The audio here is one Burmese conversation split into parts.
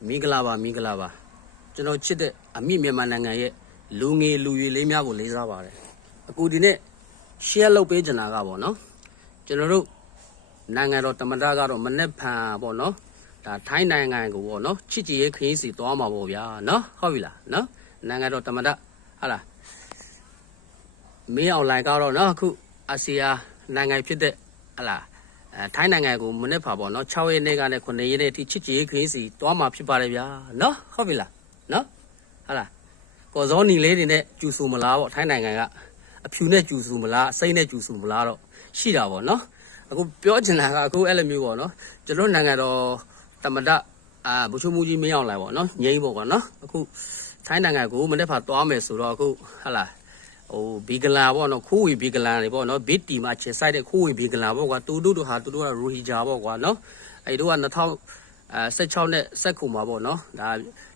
Mingala baကျွန်တော်ချစ်တဲ့အမိမြန်မာနိုင်ငံရဲ့လူငယ်လူရွယ်လေးများကိုလေးစားပါတယ်အခုဒီနေ့ share လုပ်ပေးချင်တာကပေါ့နော်ကျွန်တော်တို့နိုင်ငံတော်တမန်တော်ကတော့မနေ့ဖန်ပေါ့နော်ဒါထိုင်းနိုင်ငံကိုပေါ့နော်ချစ်ကြည်ရေးခရီးစီသွားမှာပေါ့ဗျာနော်ဟုတ်ပြီလားနော်နိုင်ငံတော်တမန်တော်ဟာလားမင်းအွန်လိုင်းကတော့နော်အခုအာဆီယံနိုင်ငံဖြစ်တဲ့ဟာလားထိုင်းနိုင်ငံကိုမနေ့ဖာပေါ့နော်6ရက်နေ့ကနေ9ရက်နေ့အထိချစ်ကြည်ရေးခရီးစီသွားမှာဖြစ်ပါတယ်ဗျာနော်ဟုတ်ပြီလားနော်ဟာလားကော်စောနီလေးတွေနဲ့ကျူဆူမလားပေါ့ထိုင်းနိုင်ငံကအဖြူနဲ့ကျူဆူမလားအစိမ့်နဲ့ကျူဆူမလားတော့ရှိတာပေါ့နော်အခုပြောချင်တာကအခုအဲ့လိုမျိုးပေါ့နော်ကျွန်တော်နိုင်ငံတော်တမန်တော်ဘုချုံမူကြီးမင်းအောင်လိုက်ပေါ့နော်ငိမ့်ပေါ့ကွာနော်အခုထိုင်းနိုင်ငံကိုမနေ့ဖာသွားမယ်ဆိုတော့အခုဟာလားဘီဂလာပေါ့နော်ခိုးဝေဘီဂလာတွေပေါ့နော်ဘစ်တီမှာချေဆိုင်တဲ့ခိုးဝေဘီဂလာပေါ့ကွာတူတူတို့ဟာတူတူကရိုဟီဂျာပေါ့ကွာနော်အဲ့တို့က2016နဲ့19မှာပေါ့နော်ဒါ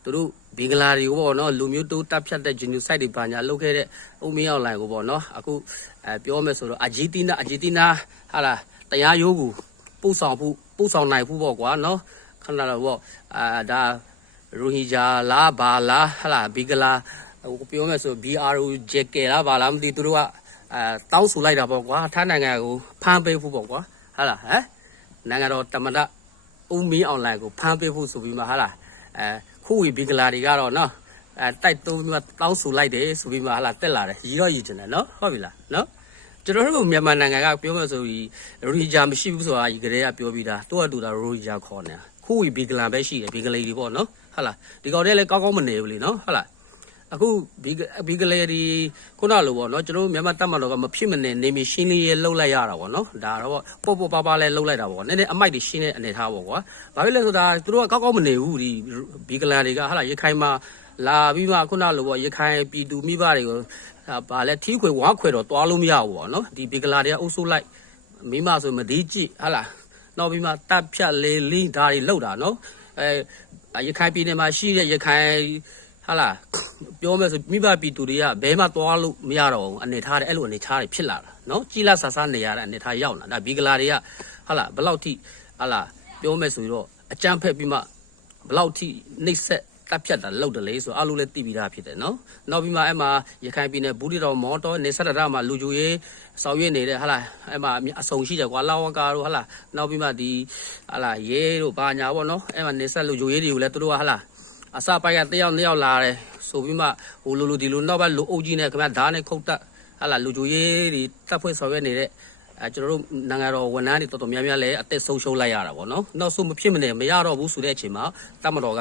သူတို့ဘီဂလာတွေကိုပေါ့နော်လူမျိုးတိုးတပ်ဖြတ်တဲ့ genocide တွေပါညာလုပ်ခဲ့တဲ့အုံမင်းအောင်လိုင်ကိုပေါ့နော်အခုပြောမယ်ဆိုတော့အာဂျီတီနာဟာလားတရားရုံးကိုပို့ဆောင်နိုင်ဖို့ပေါ့ကွာနော်ခဏတော့ပေါ့ဒါရိုဟီဂျာလားဘာလားဟာလားဘီဂလာပြောမယ်ဆို BROJK လားဘာလားမသိသူတို့ကတောင်းဆိုလိုက်တာပေါ့ကွာထိုင်းနိုင်ငံကိုဖမ်းပေးဖို့ပေါ့ကွာဟာလားဟမ်နိုင်ငံတော်တမန်တော်ဦးမင်းအွန်လိုင်းကိုဖမ်းပေးဖို့ဆိုပြီးမှဟာလားခိုးဝေဘီဂလာတွေကတော့နော်တိုက်တုံးတောင်းဆိုလိုက်တယ်ဆိုပြီးမှဟာလားတက်လာတယ်ရီတော့ရည်ချင်တယ်နော်ဟုတ်ပြီလားနော်ကျွန်တော်တို့မြန်မာနိုင်ငံကပြောမယ်ဆိုပြီးရိုဟီဂျာမရှိဘူးဆိုတာဒီကလေးကပြောပြီးသားသူကတူတာရိုဟီဂျာခေါ်နေတာခိုးဝေဘီဂလာပဲရှိတယ်ဘီဂလေးတွေပေါ့နော်ဟာလားဒီကောင်တွေလည်းကောင်းမနေဘူးလေနော်ဟာလားအခုဘီဂလေဒီခုနလိုပေါ့နော်ကျွန်တော်မြန်မာတပ်မတော်ကမဖြစ်မနေနေမီရှင်းလေးလှုပ်လိုက်ရတာပေါ့နော်ဒါတော့ပေါ့ပါပါလဲလှုပ်လိုက်တာပေါ့နည်းနည်းအမိုက်တွေရှင်းတဲ့အနေထားပေါ့ကွာဘာဖြစ်လဲဆိုတာသူတို့ကကောင်းမနေဘူးဒီဘီဂလန်တွေကဟာလာရခိုင်မှာလာပြီးမှခုနလိုပေါ့ရခိုင်ပြည်သူမိဘတွေကိုဗာလဲထီးခွေဝါခွေတော့တွားလို့မရဘူးပေါ့နော်ဒီဘီဂလာတွေကအုပ်စုလိုက်မိမဆိုမဒီကြည့်ဟာလာနောက်ပြီးမှတပ်ဖြတ်လေလင်းဓာတ်တွေလှုပ်တာနော်ရခိုင်ပြည်နယ်မှာရှိတဲ့ရခိုင်ဟာလားပြောမယ်ဆိုမိဘပြည်သူတွေကဘဲမှသွားလို့မရတော့ဘူးအနေထားတယ်အဲ့လိုအနေထားတွေဖြစ်လာတာနော်ကြီးလာဆဆနေရတဲ့အနေထားရောက်လာဒါဘီဂလာတွေကဟာလားဘယ်လောက်ထိဟာလားပြောမယ်ဆိုတော့အကြမ်းဖက်ပြီးမှဘယ်လောက်ထိနှိပ်စက်တပ်ဖြတ်တာလောက်တယ်လေဆိုအားလုံးလည်းသိပြီးသားဖြစ်တယ်နော်နောက်ပြီးမှအဲ့မှာရခိုင်ပြည်နယ်ဘူးတီတော်မော်တော်နေဆက်တာမှာလူကြိုရေးဆောင်ရွက်နေတဲ့ဟာလားအဲ့မှာအဆုံရှိတယ်ကွာလာဝကာတို့ဟာလားနောက်ပြီးမှဒီဟာလားရဲတို့ဘာညာပေါ့နော်အဲ့မှာနေဆက်လူကြိုရေးတွေကိုလည်းတို့ကဟာလားအစပိုက်ကတယောက်နှစ်ယောက်လာတယ်ဆိုပြီးမှဟိုလိုဒီလိုနောက်ဘက်လူအုပ်ကြီးနဲ့ခင်ဗျာဓာတ်နဲ့ခုတ်တက်ဟာလာလူကြိုရေးတွေတပ်ဖွဲ့ဆောင်ရွက်နေတဲ့ကျွန်တော်တို့နိုင်ငံတော်ဝန်ထမ်းတွေတော်တော်များများလည်းအသက်ဆုံးရှုံးလိုက်ရတာပေါ့နော်နောက်ဆုံးမဖြစ်မနေမရတော့ဘူးဆိုတဲ့အချိန်မှာတပ်မတော်က